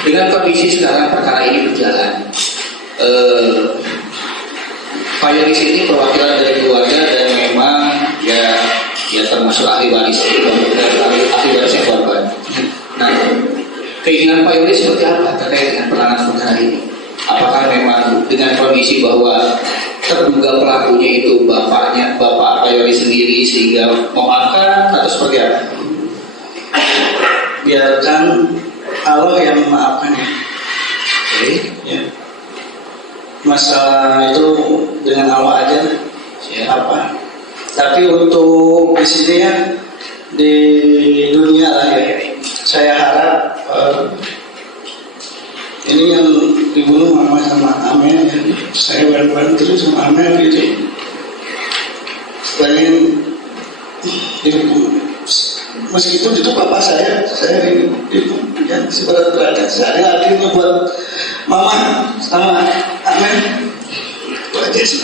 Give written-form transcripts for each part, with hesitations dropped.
Dengan kondisi sekarang perkara ini berjalan, Pak Yoris ini perwakilan dari keluarga dan memang ya termasuk ahli waris ahli warisnya korban. Nah, keinginan Pak Yoris seperti apa terkait dengan penanganan perkara ini? Apakah memang dengan kondisi bahwa terduga pelakunya itu bapak Pak Yoris sendiri sehingga memaafkan atau seperti apa? Biarkan Allah yang memaafkan ya. Oke. Ya. Masalah itu dengan Allah aja. Apa? Tapi untuk di sini ya, di dunia lah ya, saya harap ini yang dibunuh mama sama Amel ya. Saya bareng-bareng terus sama Amel gitu. Pengen dihukum. Meskipun itu bapak saya itu ya seberat-beratnya saya adil buat mama sama Amel itu aja sih.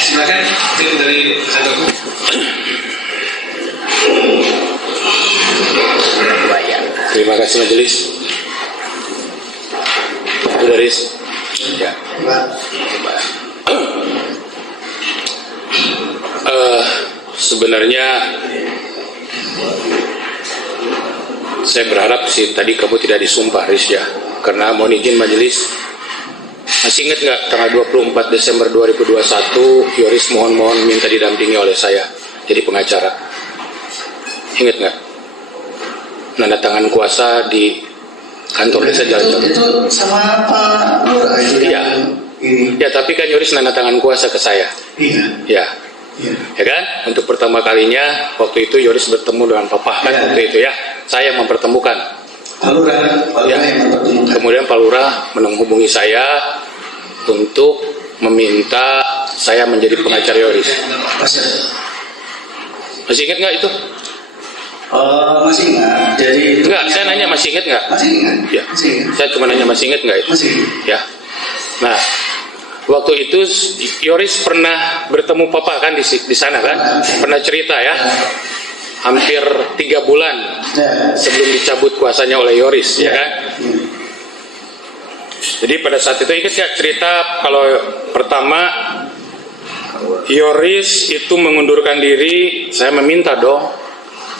Silakan tim dari kantor. Terima kasih majelis. Bu Doris. Ya. Sebenarnya saya berharap sih tadi kamu tidak disumpah, Riz ya. Karena mohon izin majelis, masih ingat nggak tanggal 24 Desember 2021 Yoris mohon minta didampingi oleh saya jadi pengacara. Ingat nggak? Nanda tangan kuasa di kantor desa Jalan. Itu sama Pak Lurah itu. Iya. Ya, tapi kan Yoris nanda tangan kuasa ke saya. Iya. Ya. Iya. Ya kan? Untuk pertama kalinya waktu itu Yoris bertemu dengan Papa kan waktu itu ya. Saya yang mempertemukan. Pak Lurah Ya. yang mempertemukan. Kemudian Pak Lurah menghubungi saya untuk meminta saya menjadi pengacara Yoris. Masih ingat nggak itu? Masih ingat. Jadi Enggak, saya nanya masih ingat nggak? Masih ingat. Ya. Masih ingat. Saya cuma nanya masih ingat nggak itu? Masih. Ya. Nah, waktu itu Yoris pernah bertemu Papa kan di sana kan? Pernah cerita ya? Hampir 3 bulan sebelum dicabut kuasanya oleh Yoris, ya kan? Jadi pada saat itu ingat nggak cerita kalau pertama Yoris itu mengundurkan diri, saya meminta dong,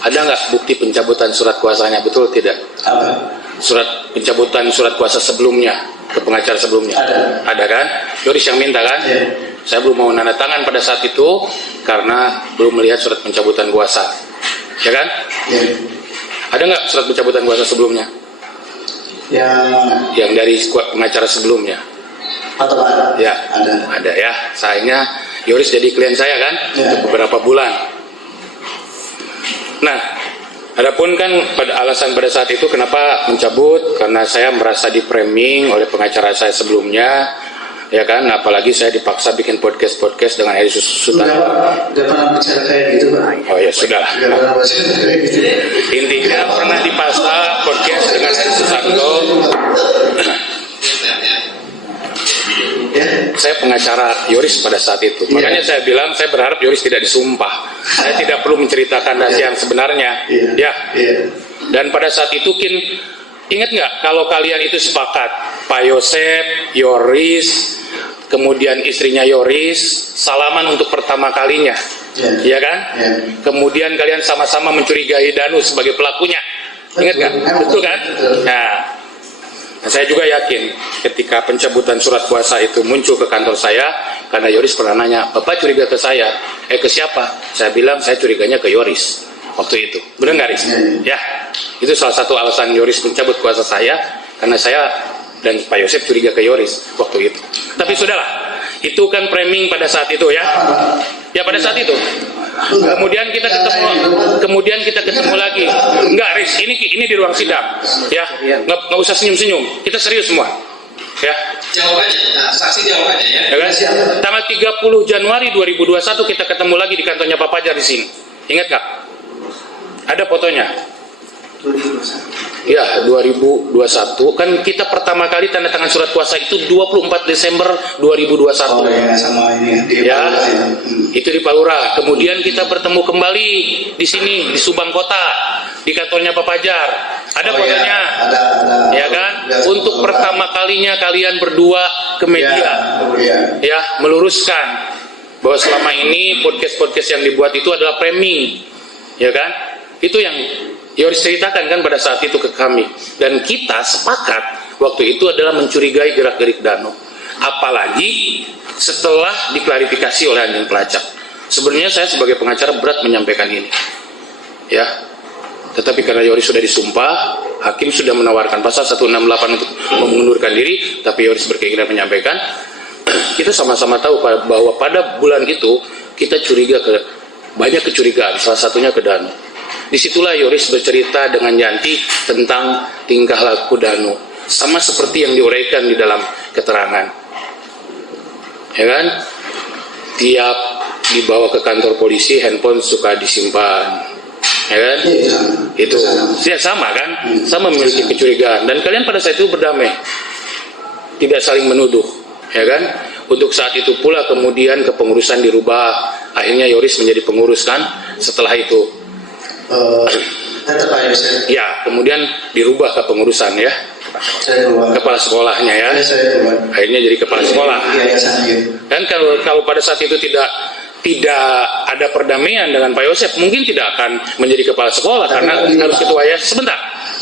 ada nggak bukti pencabutan surat kuasanya, betul tidak? Apa? Surat pencabutan surat kuasa sebelumnya ke pengacara sebelumnya. Ada kan? Yoris yang minta kan? Ya. Saya belum mau nanda tangan pada saat itu karena belum melihat surat pencabutan kuasa, ya kan? Ya. Ada nggak surat pencabutan kuasa sebelumnya? Yang dari pengacara sebelumnya? Atau ada? Ya, Ada. ada ya. Sayangnya Yoris jadi klien saya kan Ya. untuk beberapa bulan. Nah, adapun kan pada alasan pada saat itu kenapa mencabut, karena saya merasa di framing oleh pengacara saya sebelumnya, ya kan, apalagi saya dipaksa bikin podcast dengan Edi Susutan. Udah pernah bicara kayak gitu Pak? Oh ya sudahlah. Udah pernah bicara kayak gitu. Intinya pernah dipaksa podcast dengan Edi Susanto. Ya. Saya pengacara Yoris pada saat itu. Makanya saya bilang saya berharap Yoris tidak disumpah. Saya tidak perlu menceritakan rahasia yang sebenarnya. Ya. Dan pada saat itu ingat nggak kalau kalian itu sepakat Pak Yosep, Yoris, kemudian istrinya Yoris salaman untuk pertama kalinya, ya kan? Kemudian kalian sama-sama mencurigai Danu sebagai pelakunya. Ingat nggak? Betul kan? Nah, saya juga yakin ketika pencabutan surat kuasa itu muncul ke kantor saya, karena Yoris pernah nanya, Bapak curiga ke saya? Ke siapa? Saya bilang saya curiganya ke Yoris waktu itu. Benar nggak, Riz? Ya, itu salah satu alasan Yoris mencabut kuasa saya, karena saya dan Pak Yosef curiga ke Yoris waktu itu. Tapi sudahlah, itu kan framing pada saat itu ya. Ya pada saat itu. Kemudian kita ketemu lagi. Enggak, Riz, ini di ruang sidang. Ya, nggak usah senyum-senyum. Kita serius semua. Ya. Jawab aja, nah, saksi jawab aja ya. Ya kan? Tanggal 30 Januari 2021 kita ketemu lagi di kantornya Pak Fajar di sini. Ingat nggak? Ada fotonya. 2021. Ya, 2021 kan kita pertama kali tanda tangan surat kuasa itu 24 Desember 2021. Oh ya, sama ini di Ya, Palura, itu di Palura. Kemudian kita bertemu kembali di sini di Subang Kota di kantornya Pak Fajar. Ada Oh, fotonya. iya. Ada. Ya kan? Ya, Untuk foto. pertama kalinya kalian berdua ke media. Iya. Ya, meluruskan bahwa selama ini podcast-podcast yang dibuat itu adalah framing. Ya kan? Itu yang Yoris ceritakan kan pada saat itu ke kami. Dan kita sepakat waktu itu adalah mencurigai gerak-gerik Dano. Apalagi setelah diklarifikasi oleh anjing pelacak. Sebenarnya saya sebagai pengacara berat menyampaikan ini. Ya. Tetapi karena Yoris sudah disumpah, hakim sudah menawarkan pasal 168 untuk mengundurkan diri, tapi Yoris berkeinginan menyampaikan, kita sama-sama tahu bahwa pada bulan itu kita curiga banyak kecurigaan, salah satunya ke Dano. Disitulah Yoris bercerita dengan Yanti tentang tingkah laku Dano, sama seperti yang diuraikan di dalam keterangan. Ya kan? Tiap dibawa ke kantor polisi, handphone suka disimpan. Ya kan? Itu ya sama kan? Sama memiliki kecurigaan. Dan kalian pada saat itu berdamai, tidak saling menuduh. Ya kan? Untuk saat itu pula kemudian kepengurusan dirubah. Akhirnya Yoris menjadi pengurus kan? Setelah itu Tetap Pak Yoris. ya, kemudian dirubah kepengurusan ya. Saya keluar. Kepala sekolahnya ya. Saya keluar. Akhirnya jadi kepala sekolah. Yayasannya. Dan kalau pada saat itu tidak ada perdamaian dengan Pak Yosef, mungkin tidak akan menjadi kepala sekolah karena harus ketua yayasan. Sebentar,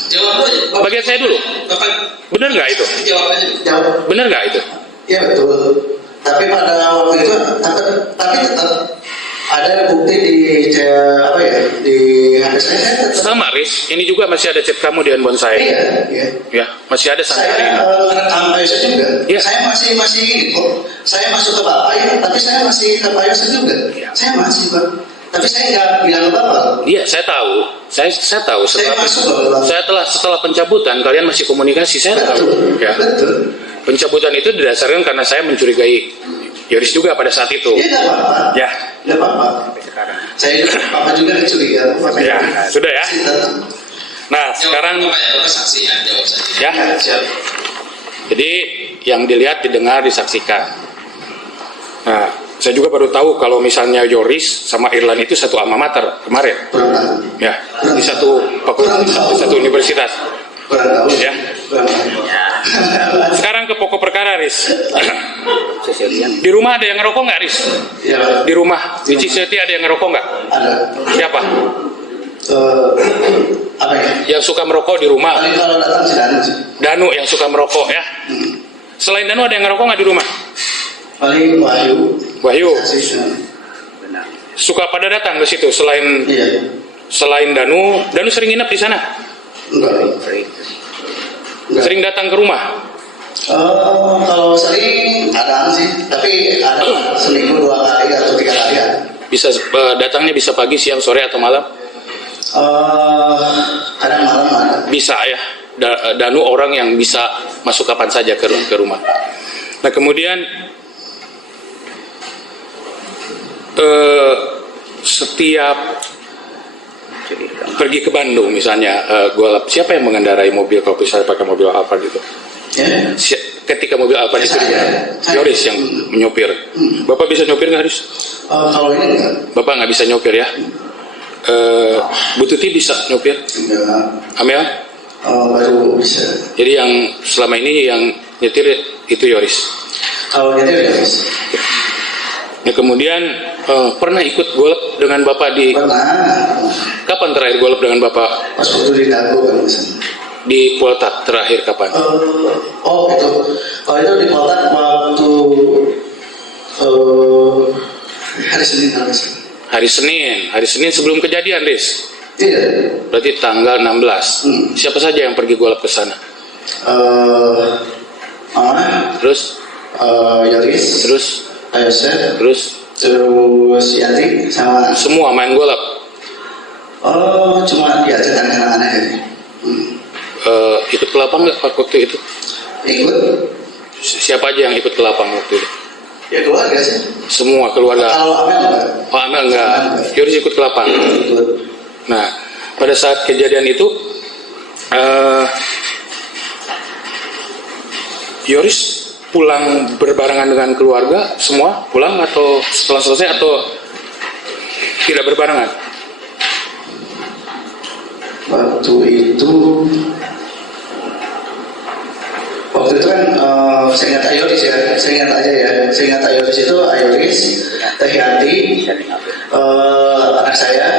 Jawab aja. bagian saya dulu. Bapak Benar nggak itu? jawab aja. Jawab. Benar nggak itu? Ya betul. Tapi pada waktu itu, tapi tetap ada bukti di HP saya tetap. Sama, Riz. Ini juga masih ada chat kamu di handphone saya. Iya. Ya, masih ada sampai hari Saya ini. merekam Pak Yosef juga. Iya. Saya masih ini kok. Saya masuk ke Bapak ya, tapi saya masih ke Pak Yosef juga. Iya. Saya masih Pak. Tapi saya nggak bilang ke Bapak. Iya, saya tahu. Saya tahu Saya masuk loh, Pak. setelah pencabutan kalian masih komunikasi. Saya tahu. Betul. Ya. Betul. Pencabutan itu didasarkan karena saya mencurigai Yoris juga pada saat itu. Ya nggak apa-apa. Ya. Nggak apa-apa. Saya juga Bapak juga curiga. Ya, sudah ya. Nah, sekarang Bapak ya, Bapak saksi ya, jawab saja. ya. Ya, siap. Jadi yang dilihat, didengar, disaksikan. Nah, saya juga baru tahu kalau misalnya Yoris sama Irlan itu satu alma mater kemarin. Kurang tahu. Ya, di satu fakultas, di satu universitas. Kurang tahu. Ya. Kurang tahu. Sekarang ke pokok perkara, Riz. Di rumah ada yang ngerokok nggak, Riz? Ya, Di rumah, di Ciseti ada yang ngerokok nggak? ada. Siapa? Apa ya? Yang suka merokok di rumah? Paling kalau datang si Danu sih. Danu yang suka merokok ya. Selain Danu ada yang ngerokok nggak di rumah? Paling Wahyu. Wahyu Saksi. suka pada datang ke situ. Iya. Selain Danu sering nginep di sana. Enggak. Sering datang ke rumah. Kalau sering ada sih, tapi ada seminggu 2 kali atau 3 kali ya. Bisa datangnya bisa pagi, siang, sore atau malam? Kadang malam ada. Bisa ya. Danu orang yang bisa masuk kapan saja ke rumah. Nah kemudian setiap pergi ke Bandung misalnya, siapa yang mengendarai mobil kalau misalnya pakai mobil Alphard itu? Ya. Ketika mobil Alphard itu Saya. Yoris yang menyopir. Bapak bisa nyopir nggak, Yoris? Kalau ini enggak. Bapak nggak bisa nyopir ya? Bu Tuti bisa nyopir? Enggak. Amel? Baru bisa. Jadi yang selama ini yang nyetir itu Yoris. Kalau gitu ya bisa. Nah, kemudian pernah ikut golf dengan Bapak di... Pernah. Kapan terakhir golf dengan Bapak Pas waktu di Dago kan misalnya. di Poltak terakhir kapan? Itu. Kalau itu di Poltak waktu hari Senin kalau nggak salah. Hari Senin sebelum kejadian, Riz. Iya. Berarti tanggal 16. Siapa saja yang pergi golf ke sana? Mama, Terus Yoris, terus Ayosef, terus terus Yanti sama. semua main golf. Cuma diajak anak-anak aja. Ikut ke lapang nggak waktu itu? Ikut. Siapa aja yang ikut ke lapang waktu itu? Ya keluarga sih. Semua keluarga. Kalau Amel enggak. Oh, Amel enggak. Yoris ikut ke lapang. Ikut. Nah, pada saat kejadian itu, Yoris pulang berbarengan dengan keluarga semua pulang atau setelah selesai atau tidak berbarengan? Waktu itu kan saya ingat Ayoris ya, saya ingat aja ya, saya ingat Ayoris itu Ayoris, Teh Yanti, anak saya,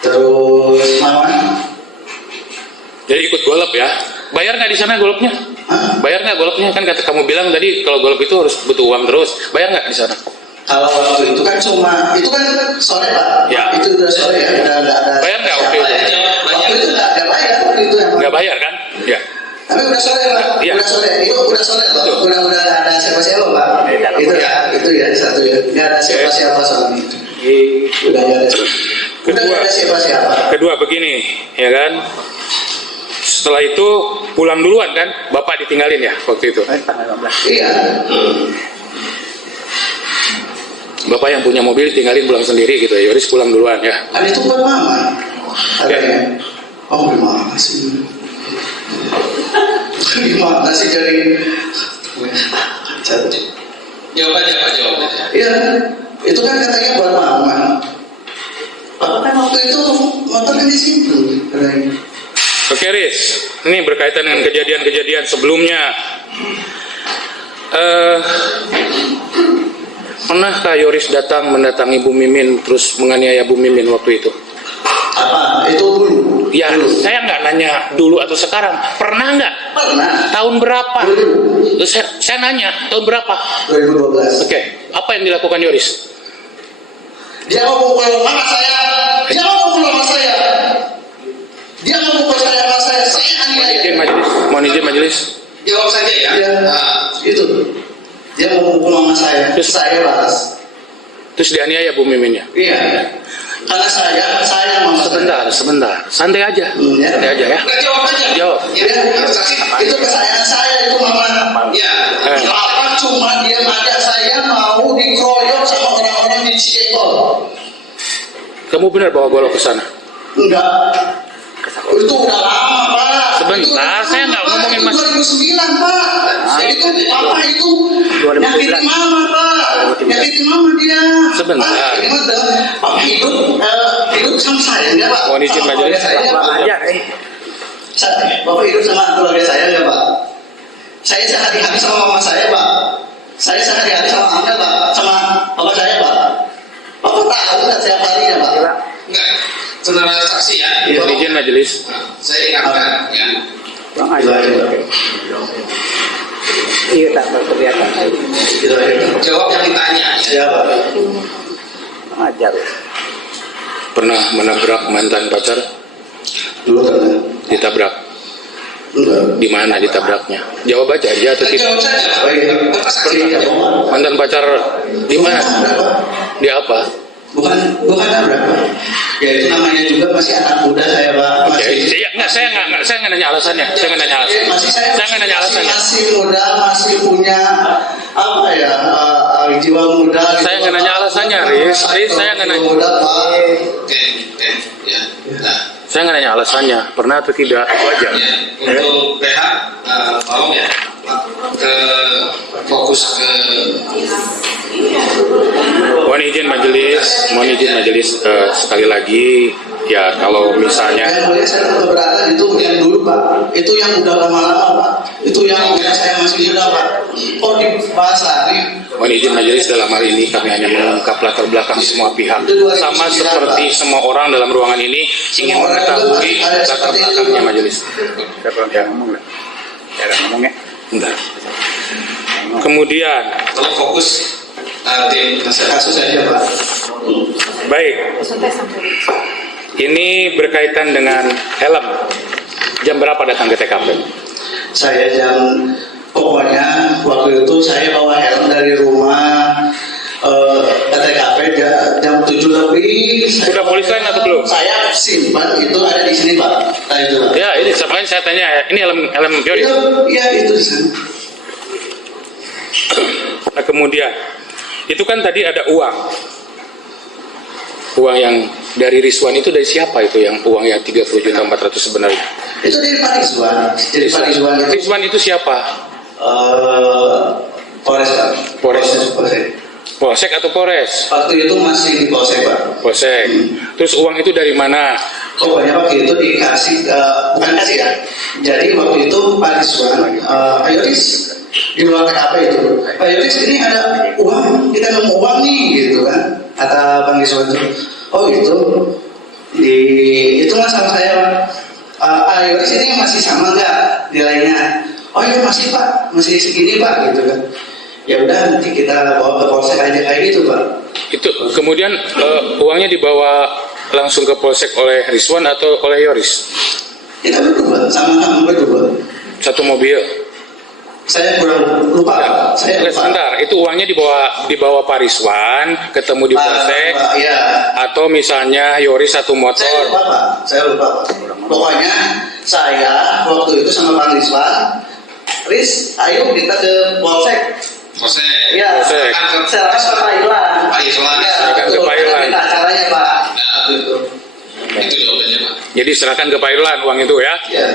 terus Mama. Jadi ikut golop ya? Bayar nggak di sana golopnya? Hah? Bayar nggak golopnya? Kan kata kamu bilang tadi kalau golop itu harus butuh uang terus. Bayar nggak di sana? Kalau waktu itu kan cuma, itu kan sore Pak, Ya. itu udah sore ya, udah nggak ada. Bayar nggak waktu itu? Waktu itu nggak ada bayar waktu itu emang. Nggak bayar kan? Ya. Tapi udah sore Pak, Iya. udah sore, itu udah sore loh, udah nggak ada siapa-siapa Pak. Itu ya satu ya, nggak ada siapa-siapa soalnya itu. Udah nggak ada. Udah nggak ada siapa-siapa. Kedua begini, ya kan? Setelah itu pulang duluan kan? Bapak ditinggalin ya waktu itu? Iya. Bapak yang punya mobil tinggalin pulang sendiri gitu ya? Yoris pulang duluan ya? Kan itu buat Mama. Katanya. Oh gimana sih? Gimana sih dari Jawabannya Pak, jawabannya. Iya, itu kan katanya buat Mama. Bapak kan waktu itu motornya di situ. Katanya. Oke Riz, ini berkaitan dengan kejadian-kejadian sebelumnya. Pernahkah Yoris datang mendatangi Bu Mimin terus menganiaya Bu Mimin waktu itu? Apa? Itu dulu. Ya, saya nggak nanya dulu atau sekarang. Pernah nggak? Pernah. Tahun berapa? Dulu. Saya nanya, tahun berapa? 2012. Oke, apa yang dilakukan Yoris? Dia mau pukul mama saya. Dia mau pukul mama saya. Dia mau pukul saya mama saya. Saya aniaya. Mohon izin majelis. Jawab saja ya. Iya. Itu. Dia mau pukul mama saya. Terus? Saya balas. Terus dianiaya Bu Miminnya. Iya. Karena saya mama saya. Sebentar. Santai aja. Ya. Santai aja ya. Udah jawab aja. Jawab. Ya, saksi. Itu kesayangan saya itu mama. Ya. Kenapa cuma dia aja saya mau dikeroyok sama orang-orang di Cikepol? Kamu benar bawa golok ke sana? Enggak. Itu udah lama Pak. Sebentar, Itu saya nggak Pak. ngomongin Itu mas. 2009 Pak. Itu Papa itu nyakitin mama Pak. Nyakitin mama dia. Sebentar. Pak, ini mah Papa hidup sama saya enggak Pak? Mohon izin Sama majelis. keluarga saya, Pak. Bapak hidup sama keluarga saya enggak Pak? Saya sehari-hari sama mama saya Pak. Saya sehari-hari sama Anda Pak. Sama Bapak saya Pak. Bapak tahu kan siapa harinya Pak? Enggak. Saudara saksi ya. Iya. Mohon izin majelis. Saya ingatkan ya. Iya tak berkelihatan. Jawab yang ditanya ya. Siapa? Ajar. Pernah menabrak mantan pacar? Dulu kan? Ditabrak. Enggak. Di mana ditabraknya? Jawab aja ya atau tidak. Jawab saja. Bapak saksi. Mantan pacar di mana? Di apa? Bukan berapa? Ya itu namanya juga masih anak muda saya Pak. Oke, saya nggak nanya alasannya. Saya nggak nanya alasannya. Saya nggak nanya alasannya. Masih muda, masih punya apa ya jiwa muda. Saya nggak nanya alasannya, Riz, saya nggak nanya. Muda Pak. Oke. Ya. Nah. Saya nggak nanya alasannya. Pernah atau tidak? Itu aja. Ya, untuk PH, tolong ya, ke fokus ke Mohon izin majelis sekali lagi ya kalau misalnya Yang mulia saya keberatan itu yang dulu Pak. Itu yang udah lama-lama Pak. Itu yang udah saya masih muda Pak. Oh dibahas lagi. mohon izin majelis dalam hal ini kami hanya mengungkap latar belakang semua pihak sama seperti semua orang dalam ruangan ini ingin mengetahui latar belakangnya majelis. Ya ngomong lah. Cara ngomongnya. Bentar. Kemudian tolong fokus tim Kasus aja Pak. baik. Ini berkaitan dengan helm. Jam berapa datang ke TKP? Saya pokoknya waktu itu saya bawa helm dari rumah ke TKP jam 7 lebih. Sudah polis lain atau belum? Saya simpan itu ada di sini Pak. Nah, itu Pak. Ya ini makanya saya tanya ya. Ini helm Yoris. Iya itu di sana. Nah, kemudian itu kan tadi ada uang yang dari Rizwan itu dari siapa itu yang uang yang 30.400.000 sebenarnya? Itu dari Pak Rizwan. Jadi Pak Rizwan itu Rizwan itu siapa? Polres Pak. Polres. Polsek. Polsek atau Polres? Waktu itu masih di Polsek Pak. Polsek. Terus uang itu dari mana? Pokoknya waktu itu dikasih, bukan kasih ya. Jadi waktu itu Pak Rizwan, Pak Yoris di luar TKP itu, Pak Yoris ini ada uang, kita nemu uang nih gitu kan, kata Bang Rizwan itu. Oh gitu, itu mas sama saya Pak Yoris ini masih sama nggak nilainya? Oh iya masih Pak, masih segini Pak gitu kan. Ya udah nanti kita bawa ke polsek aja kayak gitu Pak. Itu kemudian uangnya dibawa langsung ke polsek oleh Rizwan atau oleh Yoris? Kita berdua, sama-sama berdua. Satu mobil. Saya kurang lupa. Saya lupa. Sebentar, itu uangnya dibawa Pak Rizwan, ketemu di polsek, Iya. atau misalnya Yoris satu Saya motor. lupa Pak. Saya lupa Pak. Pokoknya saya waktu itu sama Bang Rizwan, Riz, ayo kita ke polsek. Polsek. Iya. Polsek. Saya ke Pak Irwan. Pak Irwan. Iya. Silakan ke betul. Pak Irwan. Minta caranya Pak. Nah, Itu. itu jawabannya Pak. Jadi serahkan ke Pak Irwan uang itu ya. Iya.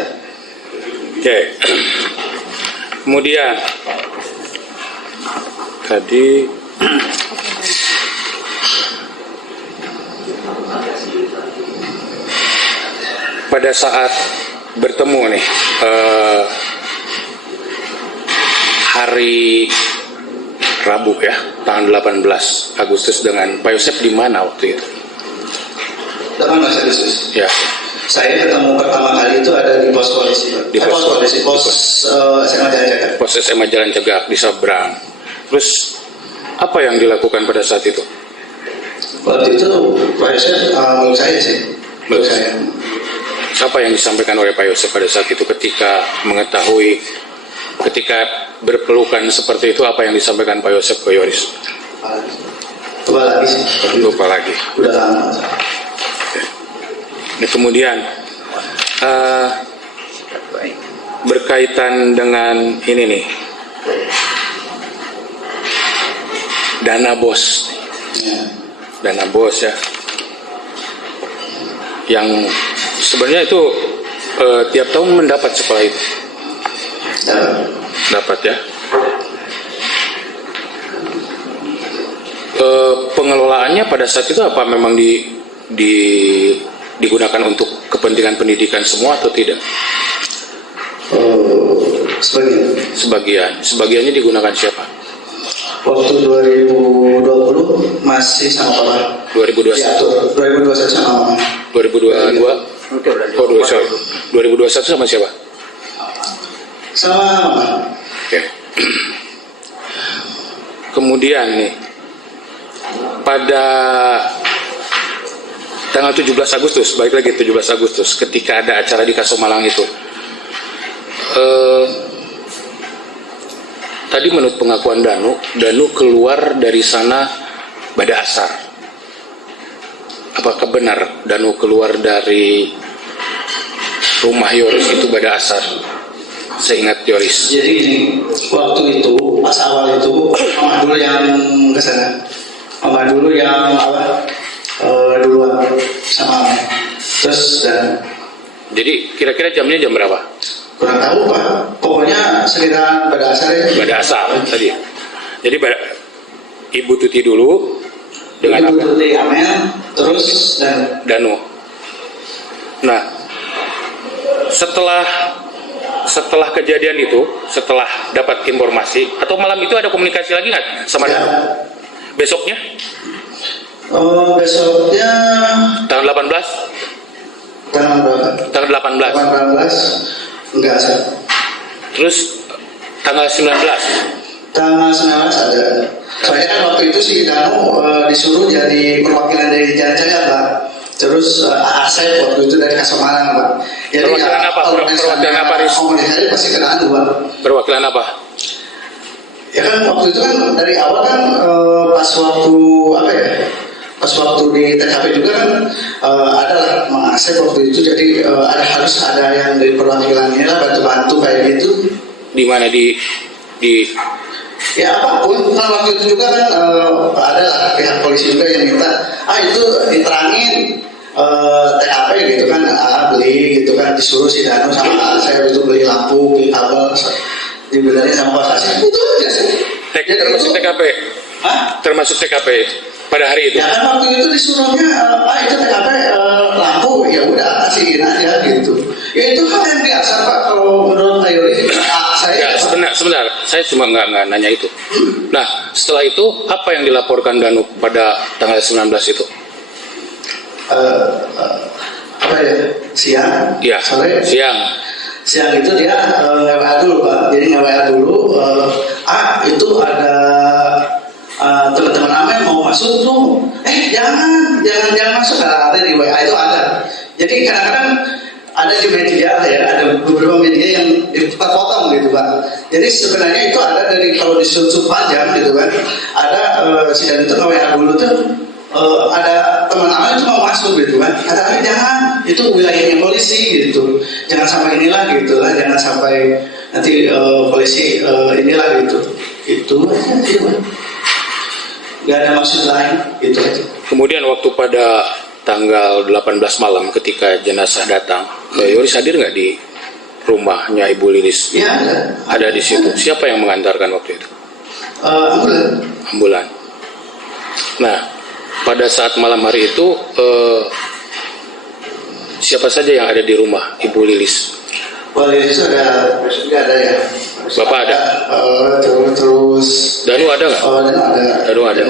Oke. Kemudian tadi pada saat bertemu nih hari Rabu ya, tanggal 18 Agustus dengan Pak Yosep di mana waktu itu? 18 Agustus. Ya, Saya ketemu pertama kali itu ada di pos polisi Pak. Di pos polisi, pos SMA Jalan Jakarta. pos SMA Jalan Cegak di Sabrang. Terus apa yang dilakukan pada saat itu? Waktu itu Pak Yosef menurut saya sih. Menurut saya. Apa yang disampaikan oleh Pak Yosef pada saat itu ketika mengetahui, ketika berpelukan seperti itu, apa yang disampaikan Pak Yosef ke Yoris? Lupa lagi sih. Lupa lagi. Udah lama. Nah, kemudian berkaitan dengan ini nih, dana bos, Ya. dana bos ya, yang sebenarnya itu tiap tahun mendapat sekolah itu, dapat ya. Pengelolaannya pada saat itu apa memang digunakan untuk kepentingan pendidikan semua atau tidak? Sebagiannya digunakan siapa? Waktu 2020 masih sama Papa. 2021. Ya, 2021 sama Mama. 2022. Oh, 2021 sama siapa? Sama Mama. Oke. Kemudian nih, pada tanggal 17 Agustus, balik lagi 17 Agustus, ketika ada acara di Kasomalang itu, tadi menurut pengakuan Danu keluar dari sana pada asar. Apakah benar Danu keluar dari rumah Yoris itu pada asar? Seingat Yoris. Jadi gini, waktu itu pas awal itu Mama dulu yang kesana. Mama dulu yang duluan sama Mama. Terus dan Jadi kira-kira jamnya jam berapa? kurang tahu Pak. Pokoknya sekitar pada asar ya. Pada asar tadi. Jadi Ibu Tuti dulu dengan Ibu apa? Tuti Amel, terus dan Danu. Nah, setelah kejadian itu, setelah dapat informasi, atau malam itu ada komunikasi lagi nggak sama ya. Danu? Besoknya? Besoknya Tanggal 18? tanggal berapa? Tanggal 18. 18 enggak sih. Terus tanggal 19? Tanggal 19 ada. Soalnya kan waktu itu si Danu disuruh jadi perwakilan dari Jalan Cegak Pak. Terus Asep waktu itu dari Kasomalang Pak. Jadi Perwakilan apa? Perwakilan apa, Riz? Komunikasi pasti kena anu Pak. Perwakilan apa? Ya kan waktu itu kan dari awal kan pas waktu apa ya? Pas waktu di TKP juga kan adalah Mang Asep waktu itu, jadi harus ada yang dari perwakilannya lah bantu-bantu kayak gitu. Di mana di Ya apapun, kan waktu itu juga kan ada lah pihak polisi juga yang minta itu diterangin TKP gitu kan, beli gitu kan, disuruh si Danu sama saya itu beli lampu, beli kabel, dibilangnya sama Pak Asep, itu aja sih. termasuk TKP? Hah? Termasuk TKP pada hari itu. Ya kan waktu itu disuruhnya, itu TKP lampu, ya udah kasihin aja gitu. Ya itu hal yang biasa Pak, kalau menurut Pak Yoris. Ya, sebentar, saya cuma nggak nanya itu. Nah, setelah itu apa yang dilaporkan Danu pada tanggal 19 itu? Apa ya? Siang? Iya, Sore? siang. Itu dia nge-WA dulu Pak. Jadi nge-WA dulu, itu ada teman-teman Amel mau masuk tuh. Jangan masuk. Ada di WA itu ada. Jadi kadang-kadang ada di media ya, ada beberapa media yang dipotong gitu Pak. Jadi sebenarnya itu ada dari, kalau disusun panjang gitu kan, ada si Dan itu nge-WA dulu tuh, ada teman Amel itu mau masuk gitu kan, kata jangan, itu wilayahnya polisi gitu, jangan sampai inilah gitu lah, jangan sampai nanti polisi inilah gitu, itu aja gitu kan, nggak ada maksud lain gitu aja. Kemudian waktu pada tanggal 18 malam ketika jenazah datang, Yoris hadir nggak di rumahnya Ibu Lilis? Iya ada. Ada di situ. Siapa yang mengantarkan waktu itu? Ambulan. Nah, pada saat malam hari itu siapa saja yang ada di rumah Ibu Lilis? Well, itu ada ya. Bapak ada? Terus Danu ada nggak? Danu ada.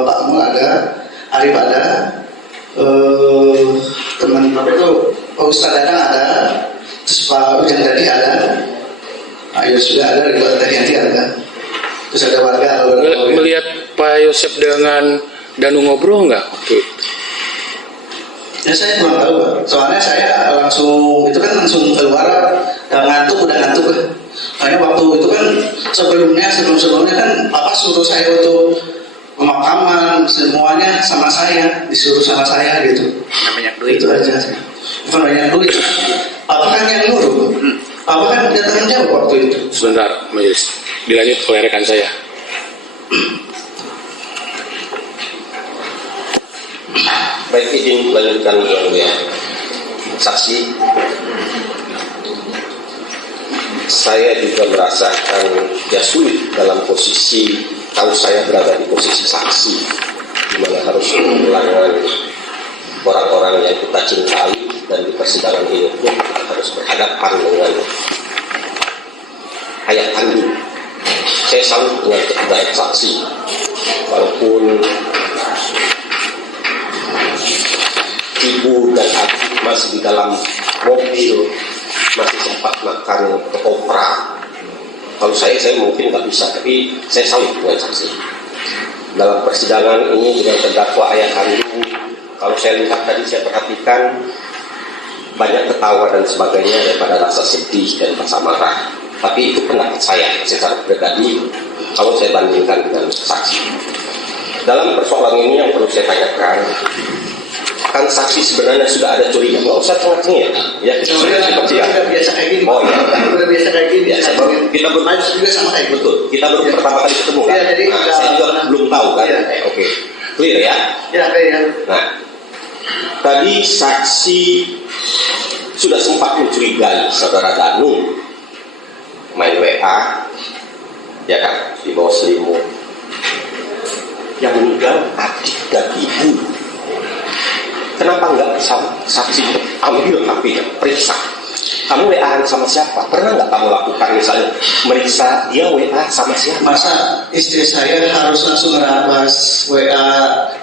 Pak Mul ada. Arif ada. Teman Bapak itu Pak Ustadz Dadang ada. Terus Pak Ujang Dadi ada. Ayo sudah ada. Ridwan Tarianti ada. Terus ada warga. Melihat Pak Yosep dengan Danu ngobrol nggak waktu itu? Ya saya kurang tahu Pak. Soalnya saya langsung keluar, udah ngantuk. Karena waktu itu kan sebelumnya kan Papa suruh saya untuk pemakaman semuanya sama saya, disuruh sama saya gitu. Banyak duit. Itu aja. Bukan banyak duit. Papa kan yang nyuruh. Papa kan datang jawab waktu itu. Sebentar, majelis. Dilanjut oleh rekan saya. Baik, izin melanjutkan yang mulia. Saksi, saya juga merasakan ya sulit dalam posisi, kalau saya berada di posisi saksi, di mana harus mengulangan orang-orang yang kita cintai, dan di persidangan ini pun harus berhadapan dengan ayah kandung. Saya salut dengan kepercayaan saksi, walaupun ibu dan adik masih di dalam mobil, masih sempat makan ketoprak. Kalau saya mungkin nggak bisa, tapi saya salut dengan saksi. Dalam persidangan ini dengan terdakwa ayah kandung, kalau saya lihat tadi, saya perhatikan banyak ketawa dan sebagainya daripada rasa sedih dan rasa marah. Tapi itu pendapat saya secara pribadi kalau saya bandingkan dengan saksi. Dalam persoalan ini yang perlu saya tanyakan, kan saksi sebenarnya sudah ada curiga, nggak usah tengah-tengah ya. Udah biasa kayak gini. Oh ya, udah biasa kayak gini. Ya, kita bermain juga sama kayak betul. Kita baru pertama kali ketemu kan. Ya, jadi saya juga belum tahu kan. Ya. Oke, clear ya. Ya, ya. Nah, tadi saksi sudah sempat mencurigai saudara Danu main WA, ya kan, di bawah selimut. Yang meninggal adik dan ibu. Kenapa enggak saksi ambil HP-nya, periksa? Kamu WA sama siapa? Pernah nggak kamu lakukan misalnya meriksa dia WA sama siapa? Masa istri saya harus langsung merampas WA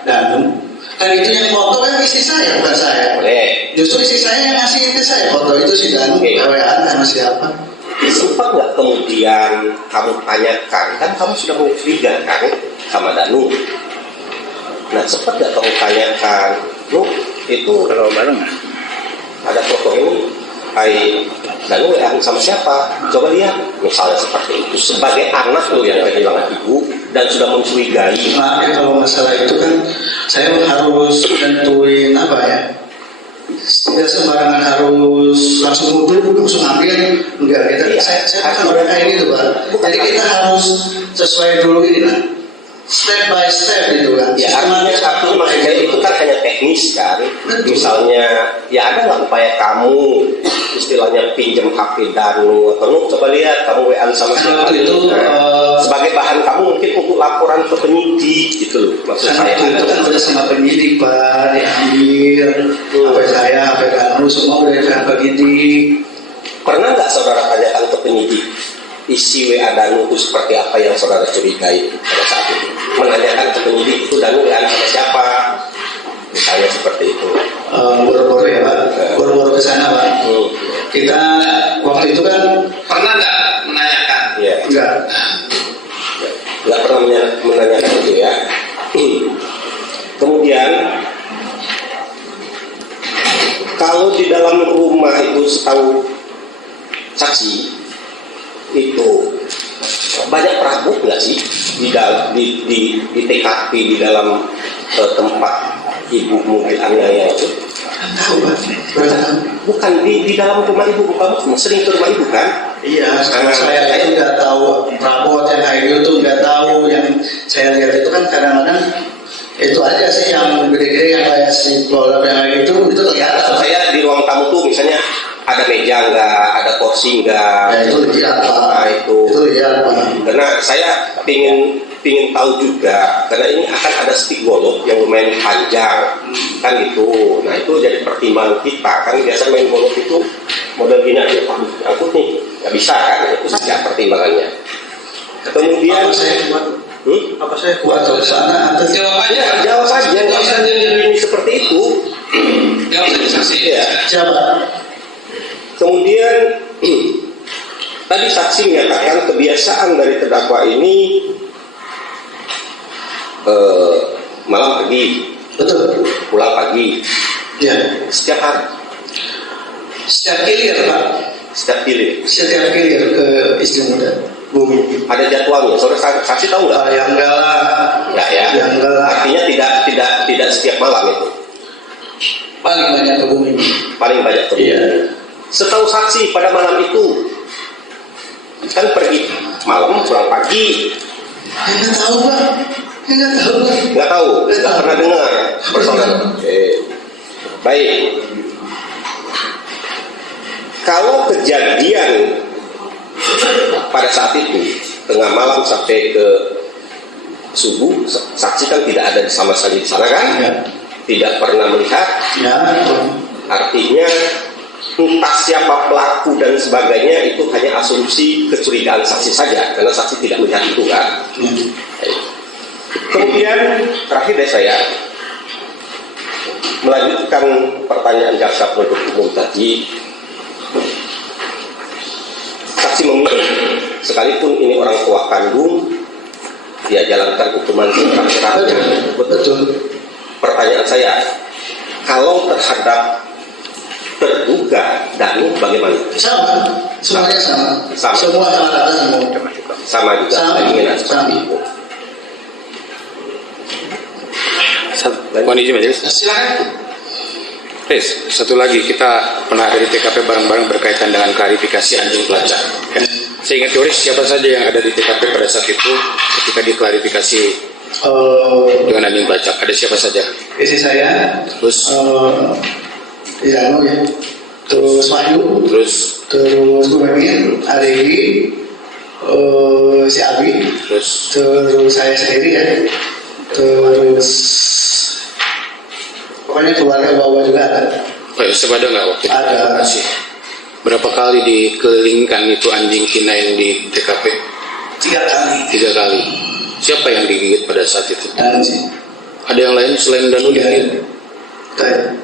Danu? Kan itu yang foto kan istri saya, bukan saya. Boleh. Justru istri saya yang ngasih ke saya foto itu si Danu. WA sama siapa? Sempat nggak kemudian kamu tanyakan, kan kamu sudah mencurigakan sama Danu. Nah, sempat nggak kamu tanyakan, lu itu Kalau bareng ada foto ini, Danu WA sama siapa? Coba lihat, misalnya seperti itu. Sebagai anak lu yang kehilangan ibu dan sudah mencurigai. Nah, kalau masalah itu kan saya harus nentuin apa ya? Tidak sembarangan harus langsung ngumpul, langsung ambil. Enggak, saya kan orang kayak gitu Pak. Jadi kita harus sesuai dulu ini lah, step by step gitu kan. Ya, artinya maksudnya itu kan hanya teknis kan. Misalnya, ya ada nggak upaya kamu istilahnya pinjam HP Danu atau Nuk, coba lihat kamu WA sama siapa waktu itu, sebagai bahan kamu mungkin untuk laporan ke penyidik gitu loh maksud saya. Karena itu kan udah sama penyidik Pak, diambil HP saya, HP Danu, semua udah diambil penyidik. Pernah nggak saudara tanyakan ke penyidik isi WA Danu itu seperti apa yang saudara curigai pada saat itu? Menanyakan ke penyidik itu Danu WA sama siapa? Misalnya seperti itu. Boro-boro ya Pak, boro-boro ke sana Pak. Kita waktu itu kan Pernah nggak menanyakan? Ya. enggak. Nggak pernah menanyakan itu ya. Kemudian kalau di dalam rumah itu setahu saksi itu banyak perabot nggak sih di TKP di dalam tempat ibu mobil aniaya itu? Tahu Pak, Bukan di dalam rumah ibu, bukan sering ke rumah ibu kan? iya, saya itu nggak tahu rapot yang kayak gitu, nggak tahu. Yang saya lihat itu kan kadang-kadang itu aja sih yang gede-gede yang kayak si bola yang kayak gitu, itu kelihatan. Maksud saya di ruang tamu tuh misalnya ada meja nggak, ada kursi nggak? Ya itu lihat Pak. Nah, itu lihat Pak. karena saya pingin tahu juga, karena ini akan ada stick golf yang lumayan panjang kan gitu. Nah itu jadi pertimbangan kita kan, biasa main golf itu model gini aja, angkut nih nggak bisa kan, itu saja pertimbangannya. Kemudian Apa saya kuat ke sana atau Jawab aja. jawab saja, nggak usah ini seperti itu. Jawab saja saksi. Ya. siapa? Kemudian tadi saksi menyatakan kebiasaan dari terdakwa ini malam pergi, Betul. pulang pagi, Ya. setiap hari, Setiap kilir Pak. setiap pilih. Setiap kilir ke istri muda. Bumi. Ada jadwalnya. Saudara saksi tahu nggak? Ya enggak lah. Nggak ya. Ya enggak lah. Artinya tidak setiap malam itu. Paling banyak ke bumi. Paling banyak tuh. Iya. Setahu saksi pada malam itu kan pergi malam pulang pagi. Enggak tahu Pak. Enggak tahu Pak. Nggak tahu. Nggak pernah dengar. Saudara. Baik. Kalau kejadian pada saat itu tengah malam sampai ke subuh, saksi kan tidak ada sama sekali di sana kan? Ya. Tidak pernah melihat. Ya. Artinya entah siapa pelaku dan sebagainya itu hanya asumsi kecurigaan saksi saja, karena saksi tidak melihat itu kan. Kemudian terakhir dari saya melanjutkan pertanyaan jaksa penuntut umum tadi. Saksi memilih, sekalipun ini orang tua kandung, dia jalankan hukuman seberat-beratnya. Betul. Pertanyaan saya, kalau terhadap terduga Danu bagaimana? Sama. Semuanya sama. Sama. Semua sama rata semua. Sama juga. Sama. Saya ingin seperti itu. Mohon izin majelis. Silakan. Riz, satu lagi, kita pernah ada di TKP bareng-bareng berkaitan dengan klarifikasi anjing pelacak. Ya. Seingat Yoris, siapa saja yang ada di TKP pada saat itu ketika diklarifikasi dengan anjing pelacak? Ada siapa saja? Isi saya. Terus, Ya. Terus Wahyu. terus, Bu Memin, Arigi, si Abi, terus, saya sendiri ya, terus pokoknya keluarga bawah juga ada. oh ya, sebada nggak waktu itu? Ada. Terima kasih. Berapa kali dikelilingkan itu anjing K9 di TKP? 3 kali. 3 kali. Siapa yang digigit pada saat itu? Dan sih. Ada yang lain selain Danu digigit? Kayak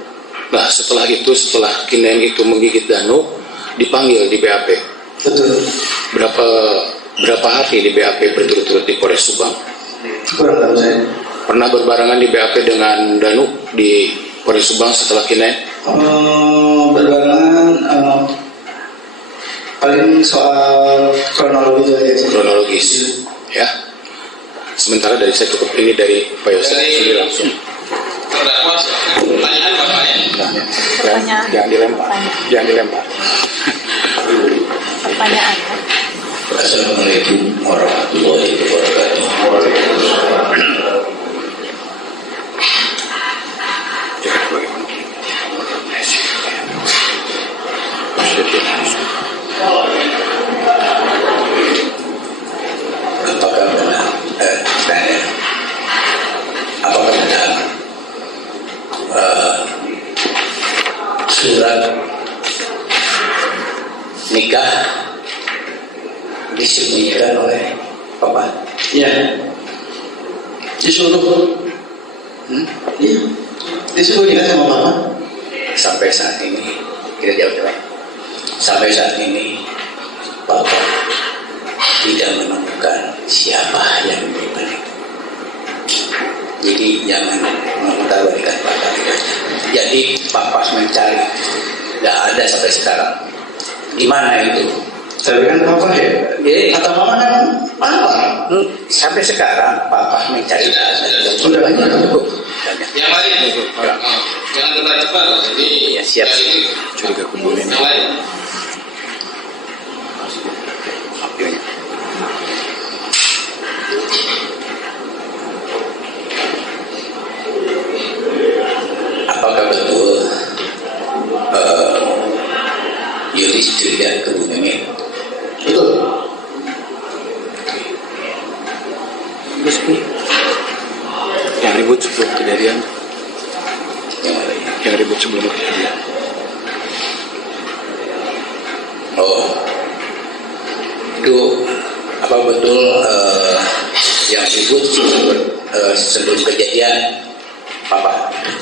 Nah, setelah itu, setelah K9 itu menggigit Danu, dipanggil di BAP. betul. Berapa hari di BAP berturut-turut di Polres Subang? Kurang tahu saya. Pernah berbarengan di BAP dengan Danu di Polres Subang setelah K9? Berbarengan paling soal kronologi aja sih. Kronologis, ya. Sementara dari saya cukup ini dari Pak Yosef sendiri langsung. Terdakwa pertanyaan bapaknya. Pertanyaan. Jangan dilempar. Jangan dilempar. Pertanyaan. Assalamualaikum warahmatullahi wabarakatuh. nikah disembunyikan oleh papa. Iya. Disuruh. Iya. Disembunyikan sama papa. Sampai saat ini kita jawab. Sampai saat ini papa tidak menemukan siapa yang melakukan itu. Jadi jangan mengutarakan papa. Jadi papa mencari, tidak ada sampai sekarang. Di mana itu? Tapi kan papa ya. Kata mama kan papa. Sampai sekarang papa mencari. Sudah banyak cukup. Yang lain, jangan terlalu cepat. Jadi ya, siap. Curiga kumpulin. Yang lain. Apakah betul Yuris tidak ke Gunung ini? Betul. Terus yang ribut sebelum kejadian, yang ribut sebelum kejadian. Oh, itu apa betul yang ribut sebelum kejadian papa?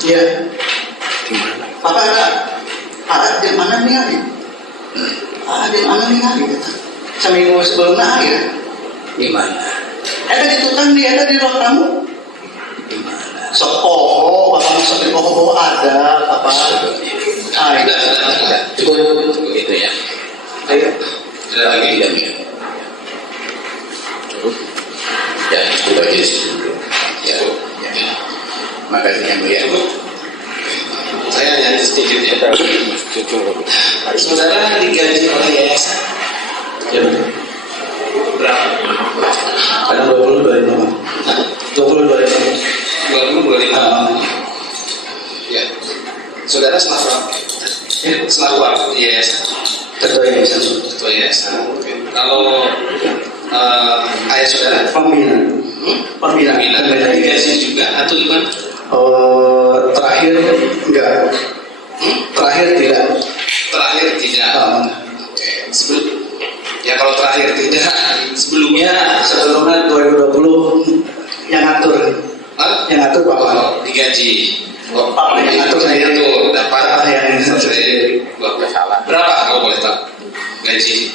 Iya. Papa ada di mana nih hari? Ada di mana nih hari? Seminggu sebelumnya hari ya? Di mana? Ada di tukang dia, ada di ruang tamu. Di mana? Sepoho, papa masuk di poho ada, papa. Ada. Cukup gitu ya. Ayo. Ada lagi tidak nih? Cukup. Ya, cukup aja sih. Ya. Makasih yang mulia. Saya hanya sedikit ya. Saudara digaji oleh yayasan. Ya betul. Berapa? Ada 22 Ya. Saudara selaku apa? Selaku apa di yayasan? Ketua yayasan. Ketua yayasan. Oke. Kalau ayah saudara? Pembina. Digaji juga atau gimana? Terakhir enggak. Terakhir tidak. Terakhir tidak. Oke. Ya kalau terakhir tidak, sebelumnya 2020 yang ngatur. Yang ngatur Bapak. Digaji. Bapak yang ngatur saya itu dapat yang saya salah. Berapa kalau boleh tahu gaji?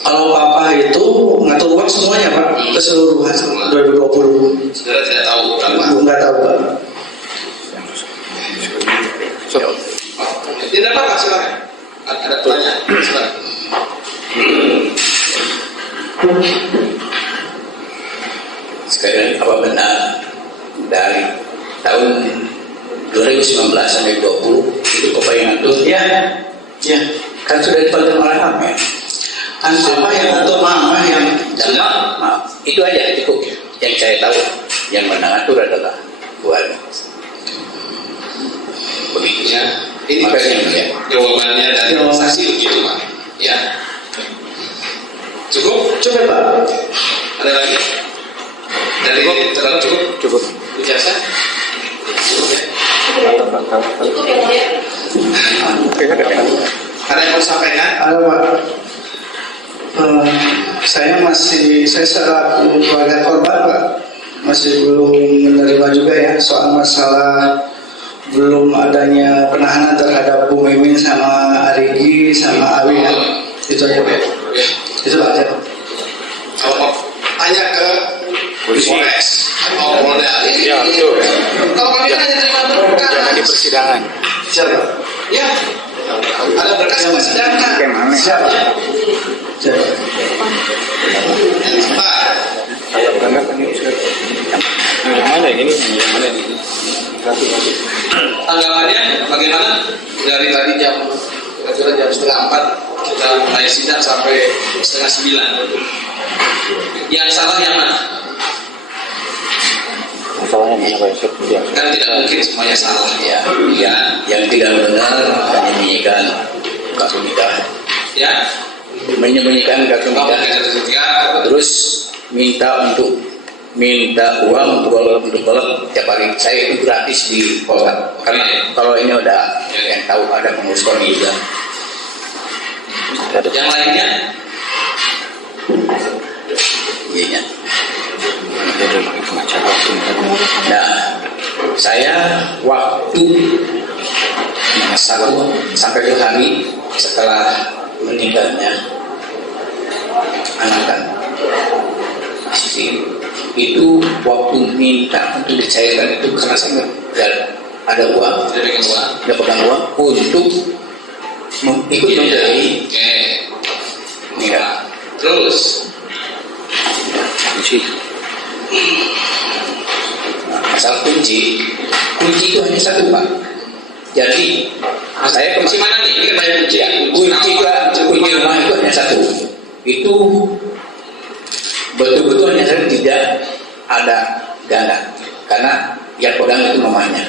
Kalau Bapak itu ngatur uang semuanya Pak, keseluruhan 2020. Saudara tidak tahu berapa? Enggak tahu Pak. Tidak apa-apa, silakan. Ada pertanyaan, silakan. Sekarang apa benar dari tahun 2019 sampai 20 itu Bapak yang ngatur? Ya, kan sudah dibantu oleh Mama. Kan Bapak yang ngatur, Mama yang Sudah? maaf, itu aja cukup. Yang saya tahu yang mengatur adalah keluarga. Begitu Ya, ini makanya jawabannya dari saksi begitu Pak. Ya. Cukup? Pak. Ada lagi? Dari terlalu cukup? Cukup. Ijazah? Cukup ya? Cukup ya Mulia. Ada yang mau disampaikan? Halo Pak. Saya selaku keluarga korban Pak masih belum menerima juga ya soal masalah belum adanya penahanan terhadap Bu Mimin sama Arigi sama Awi ya. Itu aja Pak. Itu aja. Kalau mau tanya ke Polres atau Polda. Ya, betul. Kalau kami hanya terima berkas. Jangan di persidangan. Siapa? Ya. Ada berkas persidangan. Bagaimana? Siapa? Siapa? Pak, Yang mana ini? Yang mana ini? tanggapannya bagaimana? Dari tadi jam kira-kira jam 3:30 kita mulai sidang sampai 8:30. Yang salah yang mana? Masalahnya mana Pak Yusuf? Ya. Kan tidak mungkin semuanya salah ya. Ya, yang tidak benar menyembunyikan kartu nikah. Ya. Menyembunyikan kartu Kalau nikah. kita sertifikat, Terus minta uang untuk balap tiap hari. Saya itu gratis di kota. Karena kalau ini udah yang tahu ada pengurus koni juga. Yang lainnya? Iya. Nah, saya waktu satu sampai 2 hari setelah meninggalnya anak kan itu waktu minta untuk dicairkan itu karena saya nggak ada uang, nggak pegang uang untuk ikut membeli. Oke. Enggak. Terus? Masalah kunci itu hanya satu Pak. Jadi saya Kunci mana nih? Ini kan banyak kunci. ya, kunci rumah itu hanya satu. Itu betul-betul hanya satu, tidak ada ganda karena yang pegang itu mamanya.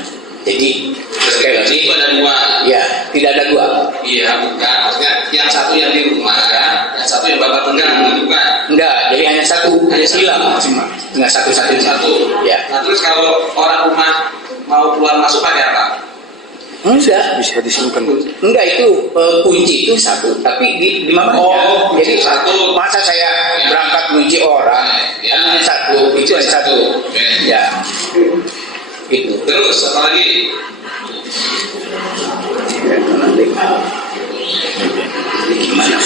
Jadi sekali lagi Itu ada 2. ya tidak ada dua. Iya, bukan. Maksudnya yang satu yang di rumah, yang satu yang bapak pegang, bukan? Enggak, jadi hanya satu. Hanya satu. Hilang dengan satu-satu. Ya. Nah, terus kalau orang rumah mau keluar masuk pakai apa? Enggak. Bisa disimpan. Enggak, itu kunci itu satu, tapi di mamanya. Oh, Jadi kunci satu. masa saya Ya. berangkat kunci orang, Ya. hanya satu, itu hanya satu. Oke. Ya, itu. Terus apa lagi? Gimana?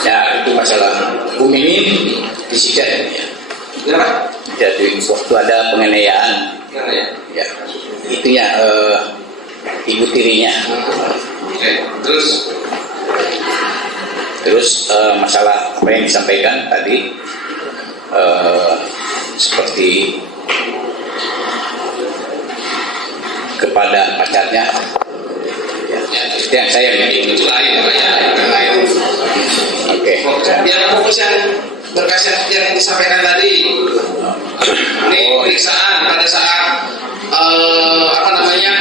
Ya, itu masalah Mimin disita ya. Kenapa? Jadi waktu ada penganiayaan, Kenapa ya? ya, itunya ibu tirinya. Oke. Terus Masalah apa yang disampaikan tadi seperti kepada pacarnya, ya, itu yang saya itu lain ya, Pak, ya. Yang lain. Oke. Yang fokus yang berkas yang disampaikan tadi. Ini pemeriksaan pada saat apa namanya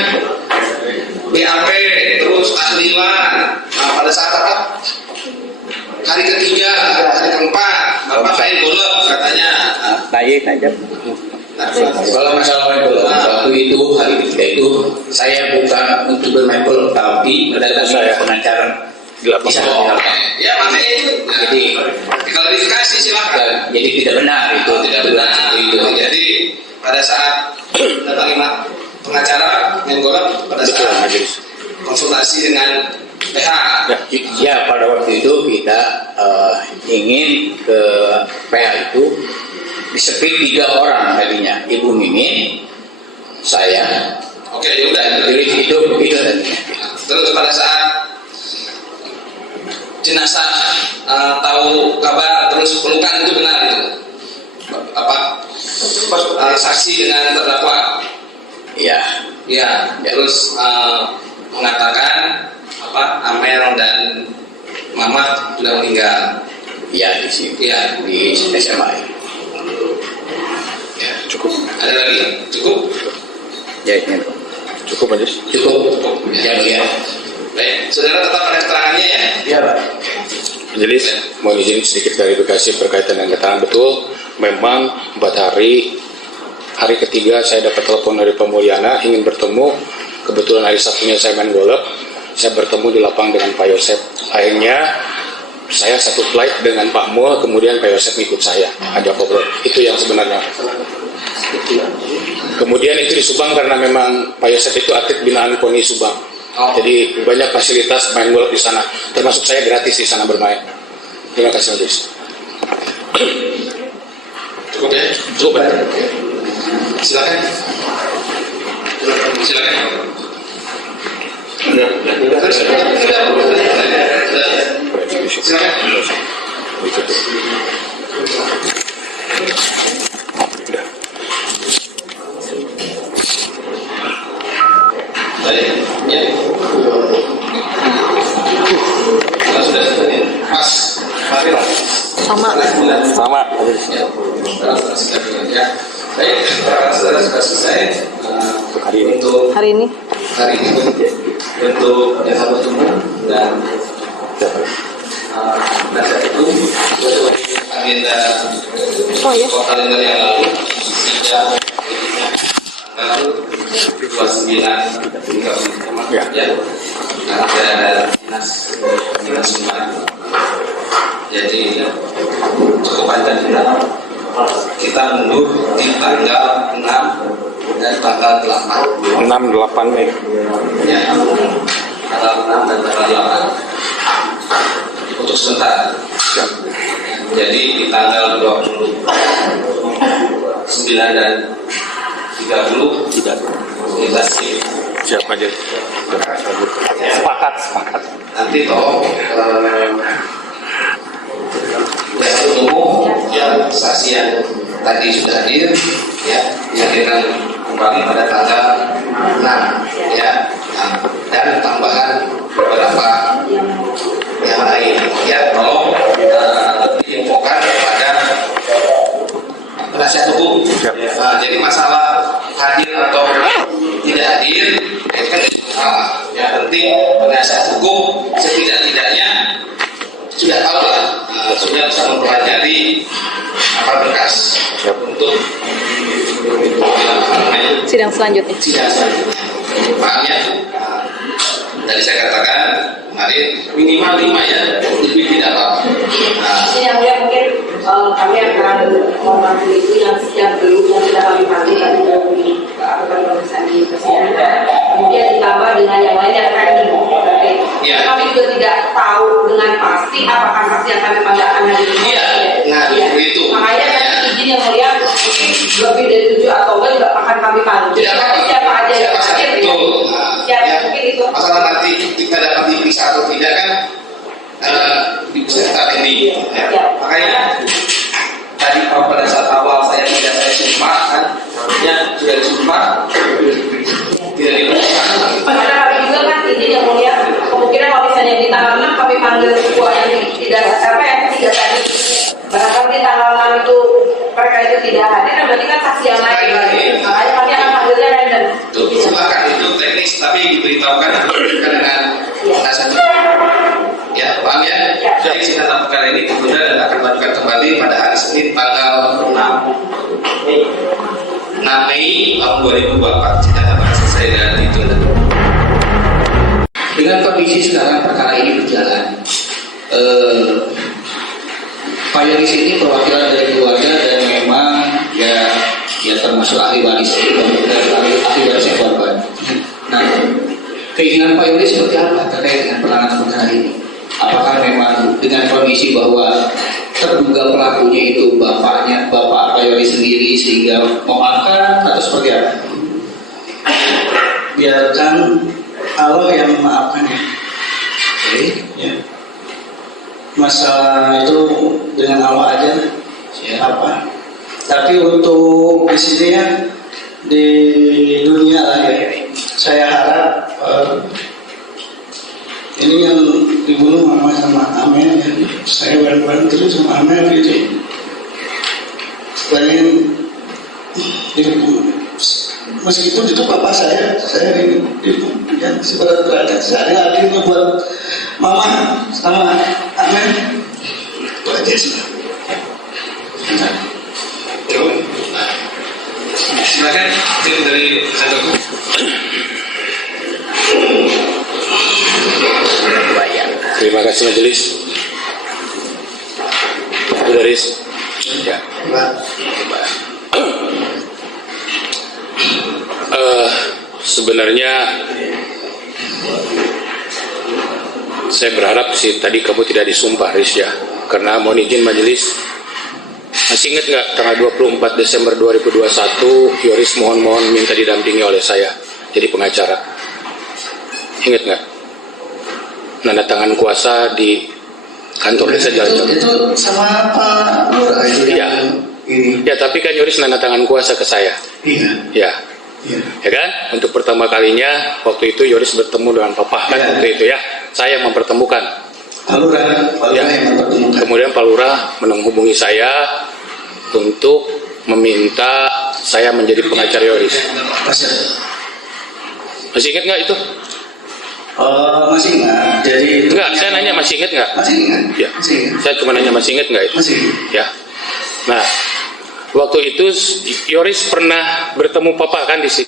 BAP, terus tahlilan. Nah, pada saat apa? Hari ketiga, hari keempat, bapak main golf katanya. Nanya. Kalau masalah main bola, waktu itu hari ketiga itu saya bukan untuk bermain bola, tapi mendatangi pengacara di sana. Ya makanya itu. Jadi diklarifikasi silakan. jadi tidak benar itu, Tidak benar. itu. Jadi pada saat datangi pengacara main golf, pada saat konsultasi dengan PH. Ya, pada waktu itu kita ingin ke PH itu disepi 3 orang tadinya, Ibu Mimin, saya, Oke, ya udah. jadi itu tadinya. Terus pada saat jenazah tahu kabar terus pelukan itu benar itu apa saksi dengan terdakwa Ya, ya, terus mengatakan apa Amel dan Mamat sudah meninggal ya di sini, ya. di SMA. Ya. Cukup. Ada lagi? Cukup? Ya, ini Cukup aja. cukup. Ya. Ya. Baik, saudara tetap pada keterangannya ya. Ya, Pak. Jadi mohon izin sedikit klarifikasi berkaitan dengan keterangan. Betul, memang 4 hari ketiga saya dapat telepon dari Pemulyana ingin bertemu. Kebetulan hari Sabtunya saya main golf, saya bertemu di lapang dengan Pak Yosep. Akhirnya saya satu flight dengan Pak Mul, kemudian Pak Yosep ikut saya, ada ngobrol. Itu yang sebenarnya. Kemudian itu di Subang karena memang Pak Yosep itu atlet binaan KONI Subang. Jadi banyak fasilitas main golf di sana, termasuk saya gratis di sana bermain. Terima kasih, Mas. Cukup ya? Cukup ya? Silakan. Silakan. Baik, ya. Sudah. Mas, Sama. Sama. Ya. Baik, saudara sudah selesai Hari ini. untuk Hari ini hari ini untuk jasa bertemu dan pada itu agenda Oh ya. kalender yang lalu sejak tanggal 29 Ya. ya. Ada Dinas jadi cukup panjang kita mundur di tanggal 6 dan tanggal 8 6-8 Mei. ya, tanggal 6 dan tanggal 8 untuk sementara. Jadi di tanggal 29 dan 30 kita sih Siapa aja? Sepakat. nanti toh yang umum yang saksi yang tadi sudah hadir ya dihadirkan kembali pada tanggal 6 ya, dan tambahan beberapa yang lain ya, tolong diinfokan kepada penasihat hukum. Jadi masalah hadir atau tidak hadir itu kan salah. Yang penting penasihat hukum setidak-tidaknya sudah tahu lah, sudah bisa mempelajari apa berkas untuk Sidang selanjutnya. sidang selanjutnya. Paham ya? Tadi saya katakan kemarin minimal 5 ya, lebih tidak apa-apa. Yang mulia mungkin kami akan membantu itu yang belum yang sudah kami panggil tadi dari pemeriksaan di persidangan. Kemudian ditambah dengan yang lain yang akan dipakai. Kami juga tidak tahu dengan pasti apakah saksi yang kami panggil akan hadir. Iya, nah itu. Makanya nanti izin yang mulia mungkin lebih dari 7 atau enggak juga akan kami panggil. Tidak apa-apa. Siapa aja yang hadir. Betul. Ya, mungkin itu. Masalah nanti kita dapat diperiksa atau tidak kan bisa kita ini. Ya. Makanya tadi pada saat awal saya sumpah kan, ya sudah disumpah tidak diperiksa. Karena kami juga kan izin yang mulia kemungkinan kalau misalnya di tanggal 6 kami panggil sebuah yang tidak tidak tadi. Barangkali di tanggal 6 itu mereka itu tidak hadir, berarti kan saksi yang lain. Makanya kami akan panggilnya random. Silakan itu teknis tapi diberitahukan dengan penasihat. Ya, paham ya? Jadi sidang perkara ini ditunda dan akan dilakukan kembali pada hari Senin tanggal 6 Mei tahun 2024. Sidang akan selesai dan ditunda. Dengan kondisi sekarang perkara ini berjalan, Pak Yoris ini perwakilan dari keluarga dan memang ya termasuk ahli waris ahli warisnya korban. Nah, keinginan Pak Yoris seperti apa terkait dengan penanganan perkara ini? Apakah memang dengan kondisi bahwa terduga pelakunya itu bapak Pak Yoris sendiri sehingga memaafkan atau seperti apa? Biarkan Allah yang memaafkan ya. Ya. Masalah itu dengan Allah aja apa. Tapi untuk di sini ya di dunia lah ya, saya harap ini yang dibunuh mama sama Amel ya. Saya bareng-bareng terus sama Amel gitu. Pengen meskipun itu bapak saya yang seberat-beratnya saya adil buat mama sama Amel itu aja sih. Silakan tim dari kantorku. Terima kasih majelis. Bu Daris. Ya. Sebenarnya saya berharap sih tadi kamu tidak disumpah, Riz ya. Karena mohon izin majelis, masih ingat nggak tanggal 24 Desember 2021 Yoris mohon minta didampingi oleh saya jadi pengacara. Ingat nggak? Nanda tangan kuasa di kantor desa Jalan. Itu sama Pak Nur aja. Iya. Ini. Ya, tapi kan Yoris nanda tangan kuasa ke saya. Iya. Ya. Iya. Ya kan? Untuk pertama kalinya waktu itu Yoris bertemu dengan Papa kan waktu itu ya. Saya yang mempertemukan. Pak Lurah Ya. yang mempertemukan. Kemudian Pak Lurah menghubungi saya untuk meminta saya menjadi pengacara Yoris. Masih ingat nggak itu? Masih ingat. Jadi Enggak, saya nanya masih ingat nggak? Masih ingat. Ya. Masih ingat. Saya cuma nanya masih ingat nggak itu? Masih ingat. Ya. Nah, waktu itu Yoris pernah bertemu Papa kan di situ.